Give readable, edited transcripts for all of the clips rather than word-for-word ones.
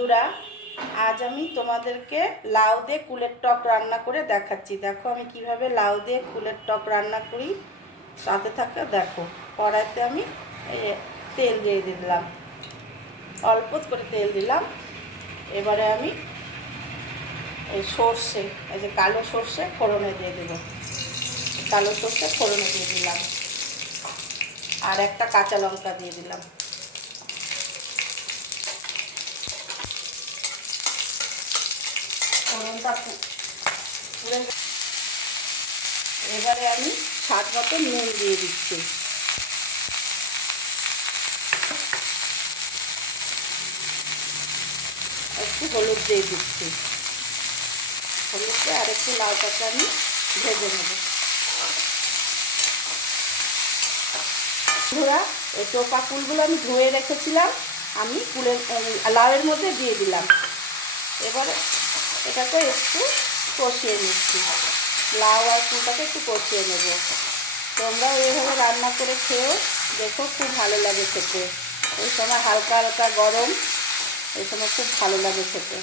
বন্ধুরা, আজ আমি তোমাদেরকে লাউ দিয়ে কুলের টক রান্না করে দেখাচ্ছি। দেখো আমি কিভাবে লাউ দিয়ে কুলের টক রান্না করি। সাথে থাকে দেখো। কড়াইতে আমি তেল দিয়ে দিলাম, অল্প করে তেল দিলাম। এবারে আমি এই সর্ষে, এই যে কালো সর্ষে ফোড়নে দিয়ে দেবো। কালো সর্ষে ফোড়নে দিয়ে দিলাম, আর একটা কাঁচা লঙ্কা দিয়ে দিলাম। এবারে আমি স্বাদ মতো নুন দিয়ে দিচ্ছি, একটু হলুদ দিয়ে দিচ্ছি। হলুদ দিয়ে আর একটু লাউটাকে আমি ভেজে নেব। বন্ধুরা, এই টোপা কুলগুলো আমি ধুয়ে রেখেছিলাম, আমি কুলের লাউয়ের মধ্যে দিয়ে দিলাম। এবারে এটাকে একটু কষিয়ে নিচ্ছি, লাউ আর কুলটাকে একটু কষিয়ে নেব। তোমরাও এইভাবে রান্না করে খেয়েও দেখো, খুব ভালো লাগে খেতে। এই সময় হালকা হালকা গরম, এই সময় খুব ভালো লাগে খেতে।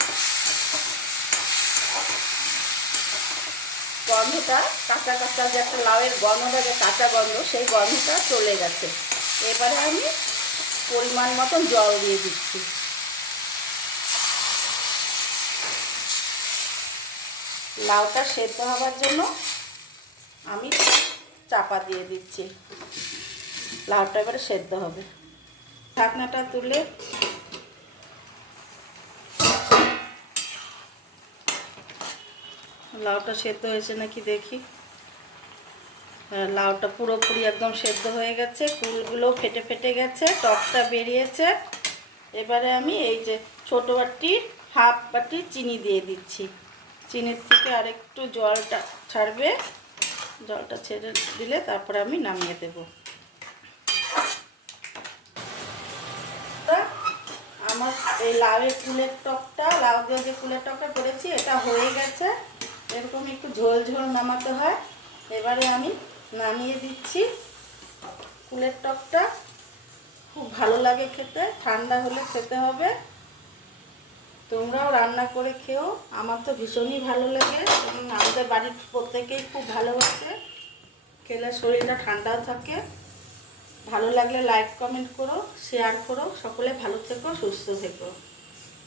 গন্ধটা কাঁচা কাঁচা, যে একটা লাউয়ের গন্ধটা, যে কাঁচা গন্ধ, সেই গন্ধটা চলে গেছে। এবারে আমি পরিমাণ মতন জল দিয়ে দিচ্ছি। লাউটা সেদ্ধ হওয়ার জন্য আমি চাপা দিয়ে দিচ্ছি। লাউটা এবারে সেদ্ধ হবে। ঢাকনাটা তুলে লাউটা সেদ্ধ হয়েছে নাকি দেখি। লাউটা পুরোপুরি একদম সেদ্ধ হয়ে গেছে, কুলগুলো ফেটে ফেটে গেছে, টকটা বেরিয়েছে। এবারে আমি এই যে ছোটো বাটির হাফ বাটি চিনি দিয়ে দিচ্ছি। চিনির থেকে আরেকটু জলটা ছাড়বে, জলটা ছেড়ে দিলে তারপরে আমি নামিয়ে দেব। আমার এই লাউয়ের কুলের টকটা, লাউ দিয়ে যে কুলের টকটা করেছি, এটা হয়ে গেছে। এরকম একটু ঝোল ঝোল নামাতে হয়। এবারে আমি নামিয়ে দিচ্ছি। কুলের টকটা খুব ভালো লাগে খেতে, ঠান্ডা হলে খেতে হবে। তোমরাও রান্না করে খেও, আমার তো ভীষণই ভালো লাগে এবং আমাদের বাড়ির প্রত্যেকেই খুব ভালোবাসে। খেলে শরীরটা ঠান্ডাও থাকে। ভালো লাগলে লাইক কমেন্ট করো, শেয়ার করো। সকলে ভালো থেকো, সুস্থ থেকো।